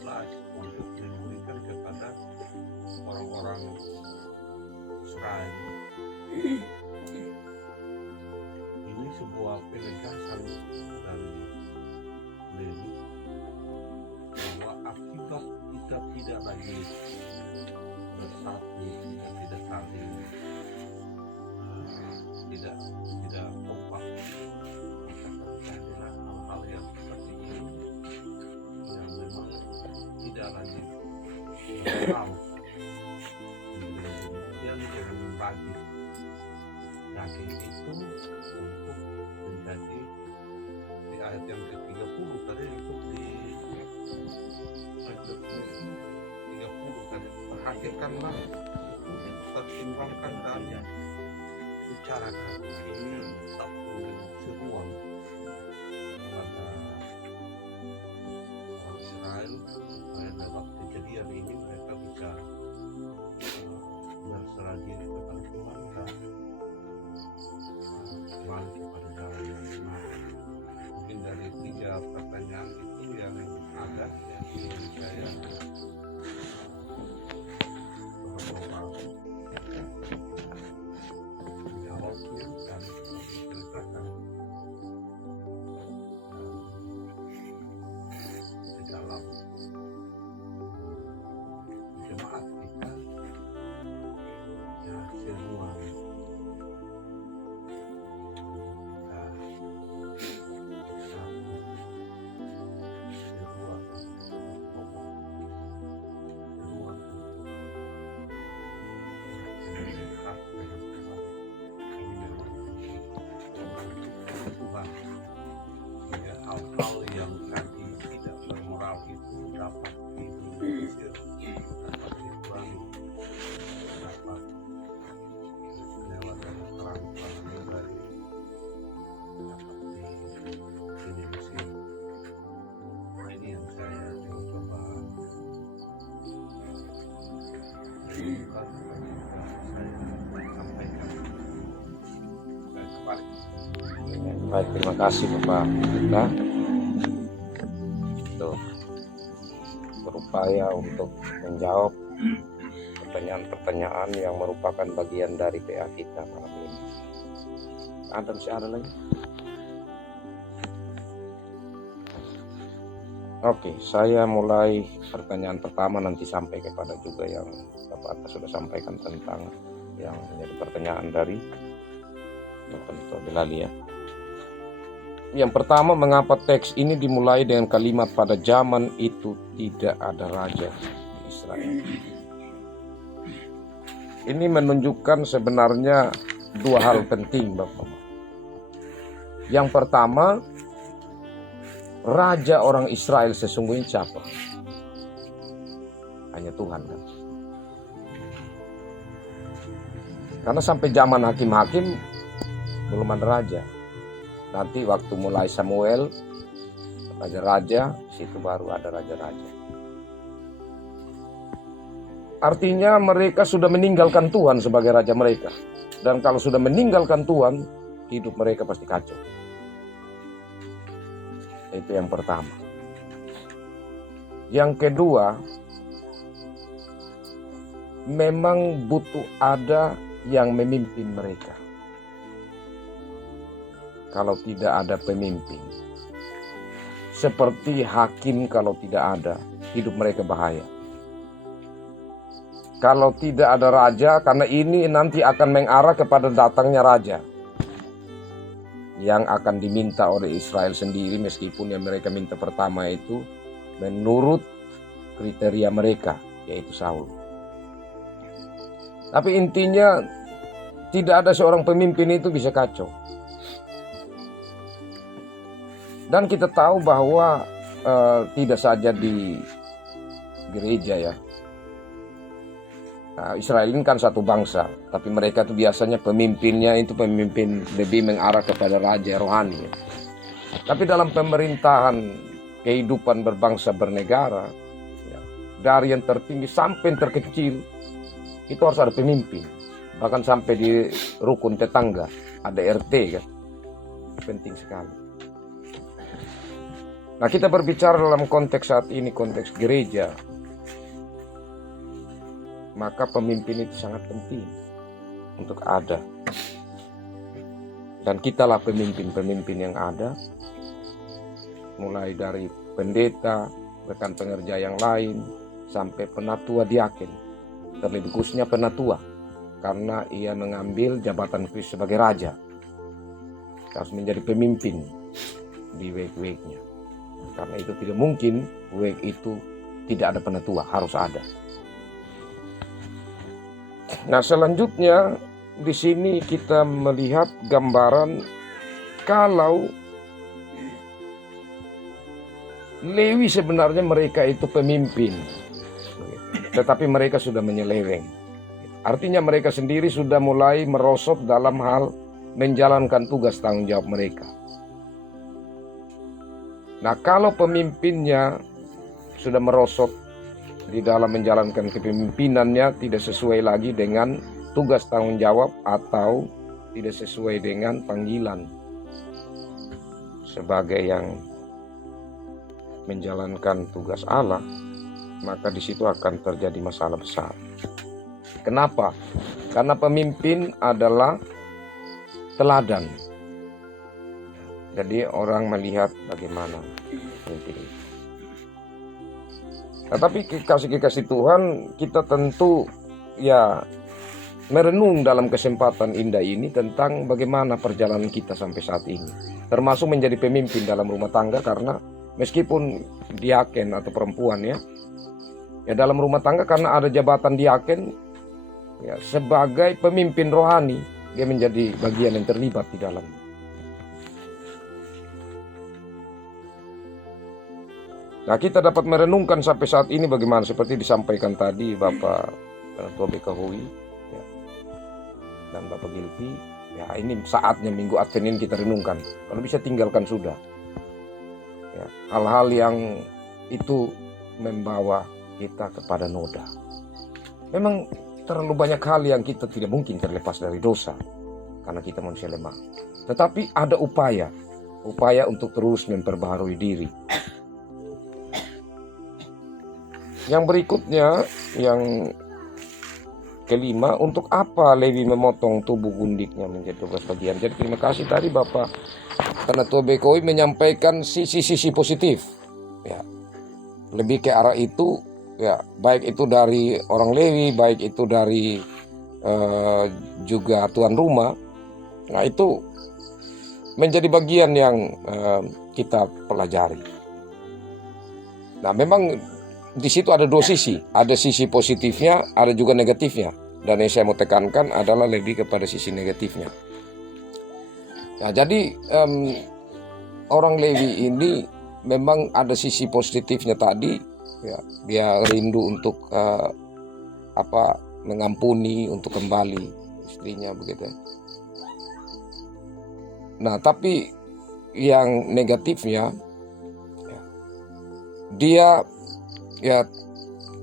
12 untuk diberikan kepada orang-orang Israel. Ini sebuah penegasan dari Levi bahwa akibat kita tidak lagi bersatu, kita tidak saling tidak kompak, adalah hal-hal yang seperti ini yang memang tidak lagi tahu. Kemudian dengan membagi daging itu untuk menjadi di ayat yang ke-30 tadi itu di ayat 30 tadi, perhatikanlah, pertimbangkan dan bicarakan. Ini satu seruan kepada orang Israel supaya dalam kejadian ini mereka bisa pertanyaan itu yang ada yang ingin saya beberapa jawabnya dan diceritakan di dalam jemaat kita ya semua kita hal-hal yang tadi tidak bermoral itu dapat diusir, dapat dikurangi, dapat melewatkan terang-terang pribadi, dapat diminimalisir. Ini yang saya coba lakukan, saya sampaikan. Saya kembali. Baik, terima kasih Bapak Duta. Tuh, berupaya untuk menjawab pertanyaan-pertanyaan yang merupakan bagian dari PA kita malam ini. Masih ada lagi? Oke, saya mulai pertanyaan pertama, nanti sampai kepada juga yang Bapak Atta sudah sampaikan tentang yang menjadi pertanyaan dari Bapak Duta Belali ya. Yang pertama, mengapa teks ini dimulai dengan kalimat pada zaman itu tidak ada raja di Israel? Ini menunjukkan sebenarnya dua hal penting, Bapak. Yang pertama, raja orang Israel sesungguhnya siapa? Hanya Tuhan kan? Karena sampai zaman hakim-hakim belum ada raja. Nanti waktu mulai Samuel, raja-raja, situ baru ada raja-raja. Artinya mereka sudah meninggalkan Tuhan sebagai raja mereka. Dan kalau sudah meninggalkan Tuhan, hidup mereka pasti kacau. Itu yang pertama. Yang kedua, memang butuh ada yang memimpin mereka. Kalau tidak ada pemimpin, seperti hakim kalau tidak ada, hidup mereka bahaya. Kalau tidak ada raja, karena ini nanti akan mengarah kepada datangnya raja yang akan diminta oleh Israel sendiri, meskipun yang mereka minta pertama itu menurut kriteria mereka, yaitu Saul. Tapi intinya tidak ada seorang pemimpin itu bisa kacau. Dan kita tahu bahwa tidak saja di gereja ya. Israel ini kan satu bangsa, tapi mereka itu biasanya pemimpinnya itu pemimpin lebih mengarah kepada raja rohani. Ya. Tapi dalam pemerintahan kehidupan berbangsa bernegara, ya, dari yang tertinggi sampai yang terkecil, itu harus ada pemimpin. Bahkan sampai di rukun tetangga ada RT kan, penting sekali. Nah, kita berbicara dalam konteks saat ini, konteks gereja, maka pemimpin itu sangat penting untuk ada. Dan kitalah pemimpin-pemimpin yang ada, mulai dari pendeta, rekan pengerja yang lain, sampai penatua diaken, terlebih khususnya penatua, karena ia mengambil jabatan Kristus sebagai raja, harus menjadi pemimpin di wake-wake-nya. Karena itu tidak mungkin wake itu tidak ada penatua, harus ada. Nah, selanjutnya di sini kita melihat gambaran kalau Lewi sebenarnya mereka itu pemimpin, tetapi mereka sudah menyeleweng. Artinya mereka sendiri sudah mulai merosot dalam hal menjalankan tugas tanggung jawab mereka. Nah, kalau pemimpinnya sudah merosot di dalam menjalankan kepemimpinannya, tidak sesuai lagi dengan tugas tanggung jawab atau tidak sesuai dengan panggilan sebagai yang menjalankan tugas Allah, maka di situ akan terjadi masalah besar. Kenapa? Karena pemimpin adalah teladan. Jadi orang melihat bagaimana pemimpin itu. Tetapi kekasih Tuhan, kita tentu ya merenung dalam kesempatan indah ini tentang bagaimana perjalanan kita sampai saat ini. Termasuk menjadi pemimpin dalam rumah tangga, karena meskipun diaken atau perempuan ya dalam rumah tangga, karena ada jabatan diaken ya, sebagai pemimpin rohani, dia menjadi bagian yang terlibat di dalam. Nah, kita dapat merenungkan sampai saat ini bagaimana seperti disampaikan tadi Bapak Tua BKHUI ya, dan Bapak Gilpi. Ya, ini saatnya Minggu Advent ini kita renungkan. Kalau bisa tinggalkan sudah. Ya, hal-hal yang itu membawa kita kepada noda. Memang terlalu banyak hal yang kita tidak mungkin terlepas dari dosa, karena kita manusia lemah. Tetapi ada upaya untuk terus memperbaharui diri. Yang berikutnya, yang kelima, untuk apa Lewi memotong tubuh gundiknya menjadi 12 bagian? Jadi terima kasih tadi Bapak Tua BKHUI menyampaikan sisi-sisi positif. Ya, lebih ke arah itu, ya, baik itu dari orang Lewi, baik itu dari juga tuan rumah. Nah, itu menjadi bagian yang kita pelajari. Nah, memang di situ ada dua sisi, ada sisi positifnya, ada juga negatifnya. Dan yang saya mau tekankan adalah lebih kepada sisi negatifnya. Nah, jadi orang Lewi ini memang ada sisi positifnya tadi, ya, dia rindu untuk mengampuni, untuk kembali istrinya begitu. Nah, tapi yang negatifnya, ya, dia ya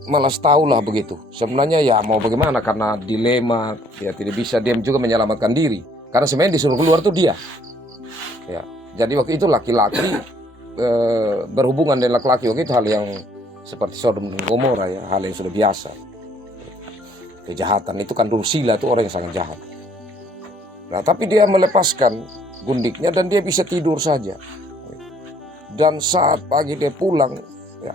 malas tahulah begitu. Sebenarnya ya mau bagaimana, karena dilema, ya tidak bisa, dia juga menyelamatkan diri. Karena sebenarnya disuruh keluar tuh dia. Ya, jadi waktu itu laki-laki berhubungan dengan laki-laki waktu itu hal yang seperti Sodom dan Gomora ya, hal yang sudah biasa. Kejahatan itu kan Dursila itu orang yang sangat jahat. Nah, tapi dia melepaskan gundiknya dan dia bisa tidur saja. Dan saat pagi dia pulang, ya,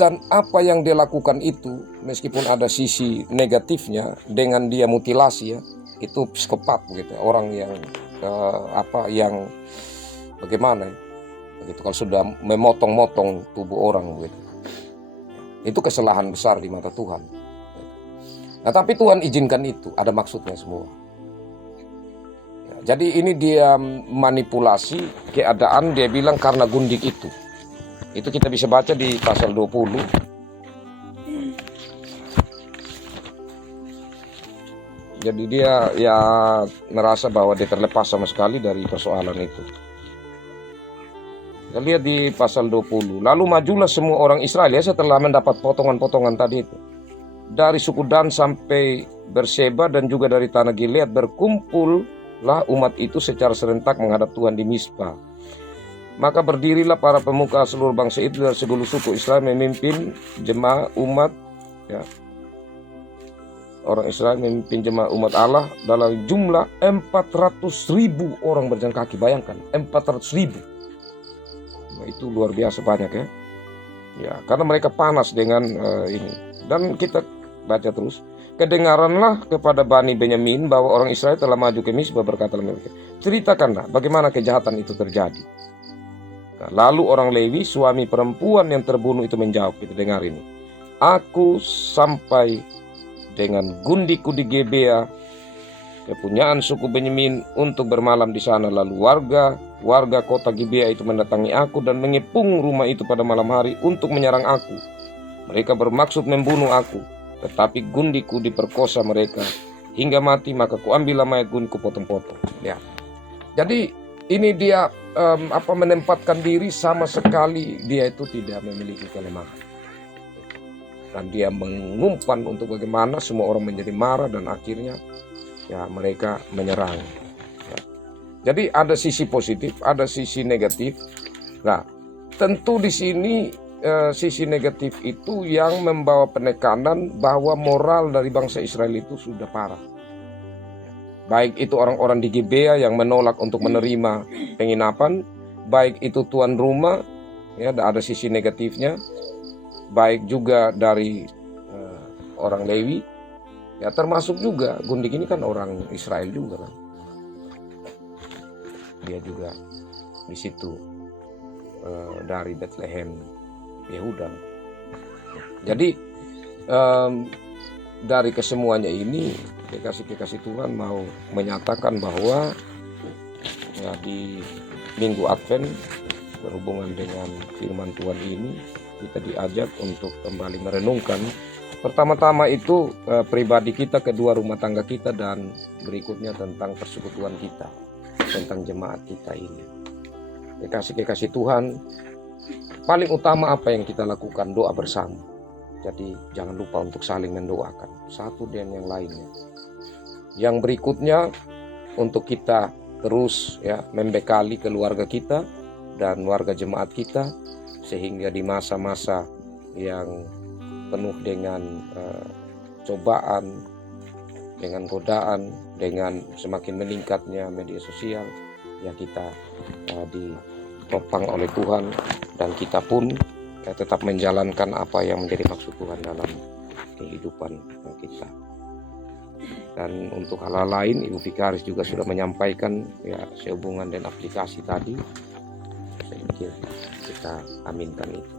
dan apa yang dia lakukan itu, meskipun ada sisi negatifnya dengan dia mutilasi ya, itu psikopat begitu, orang yang yang bagaimana ya, begitu kalau sudah memotong-motong tubuh orang begitu. Itu kesalahan besar di mata Tuhan. Nah, tapi Tuhan izinkan itu, ada maksudnya semua. Ya, jadi ini dia manipulasi keadaan, dia bilang karena gundik itu. Itu kita bisa baca di pasal 20. Jadi dia ya merasa bahwa dia terlepas sama sekali dari persoalan itu. Kita lihat di pasal 20. Lalu majulah semua orang Israel ya, setelah mendapat potongan-potongan tadi itu. Dari suku Dan sampai Berseba dan juga dari tanah Gilead, berkumpullah umat itu secara serentak menghadap Tuhan di Mispa. Maka berdirilah para pemuka seluruh bangsa itu dari segala suku Israel memimpin jemaah umat, ya, orang Israel memimpin jemaah umat Allah dalam jumlah 400.000 orang berjalan kaki. Bayangkan 400.000. Nah, itu luar biasa banyak ya. Ya, karena mereka panas dengan ini. Dan kita baca terus. Kedengaranlah kepada Bani Benyamin bahwa orang Israel telah maju ke Mispa, berkatalah mereka, ceritakanlah bagaimana kejahatan itu terjadi. Lalu orang Lewi, suami perempuan yang terbunuh itu menjawab, kita dengar ini. Aku sampai dengan gundiku di Gebea, kepunyaan suku Benyamin, untuk bermalam di sana. Lalu warga kota Gebea itu mendatangi aku dan mengepung rumah itu pada malam hari untuk menyerang aku. Mereka bermaksud membunuh aku, tetapi gundiku diperkosa mereka hingga mati, maka kuambillah mayat gundiku potong-potong. Ya. Jadi ini dia menempatkan diri sama sekali dia itu tidak memiliki kelemahan. Dan dia mengumpan untuk bagaimana semua orang menjadi marah dan akhirnya ya mereka menyerang. Ya. Jadi ada sisi positif, ada sisi negatif. Nah, tentu di sini sisi negatif itu yang membawa penekanan bahwa moral dari bangsa Israel itu sudah parah. Baik itu orang-orang di Gibea yang menolak untuk menerima penginapan, baik itu tuan rumah, ya ada sisi negatifnya, baik juga dari orang Lewi, ya termasuk juga Gundik ini kan orang Israel juga kan, dia juga di situ dari Bethlehem Yehuda. Jadi dari kesemuanya ini kekasih Tuhan mau menyatakan bahwa ya di Minggu Advent berhubungan dengan firman Tuhan ini kita diajak untuk kembali merenungkan pertama-tama itu pribadi kita, kedua rumah tangga kita, dan berikutnya tentang persekutuan kita, tentang jemaat kita ini. Kekasih Tuhan, paling utama apa yang kita lakukan? Doa bersama. Jadi jangan lupa untuk saling mendoakan satu dengan yang lainnya. Yang berikutnya untuk kita terus ya membekali keluarga kita dan warga jemaat kita, sehingga di masa-masa yang penuh dengan cobaan, dengan godaan, dengan semakin meningkatnya media sosial, ya kita ditopang oleh Tuhan, dan kita pun tetap menjalankan apa yang menjadi maksud Tuhan dalam kehidupan kita. Dan untuk hal lain, Ibu Vikaris juga sudah menyampaikan ya sehubungan dengan aplikasi tadi. Saya pikir kita aminkan itu.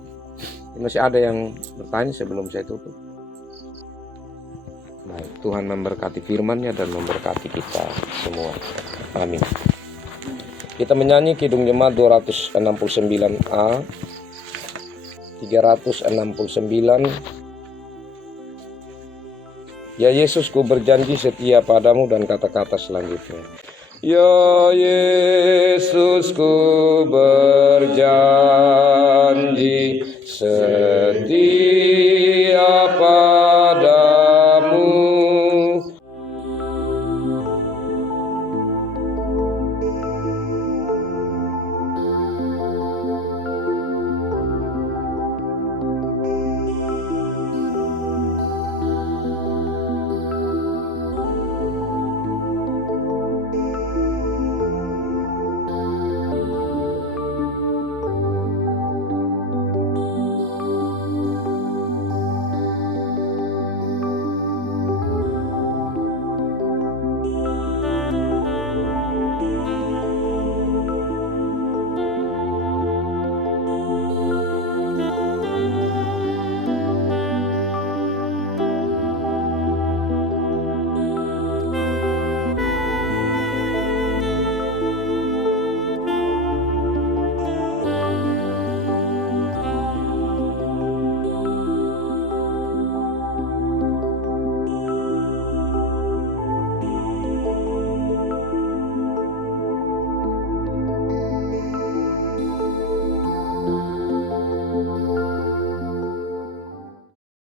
Masih ada yang bertanya sebelum saya tutup? Baik, Tuhan memberkati firman-Nya dan memberkati kita semua. Amin. Kita menyanyi Kidung Jemaat 269A 369. Ya Yesus, ku berjanji setia padamu, dan kata-kata selanjutnya. Ya Yesus, ku berjanji setia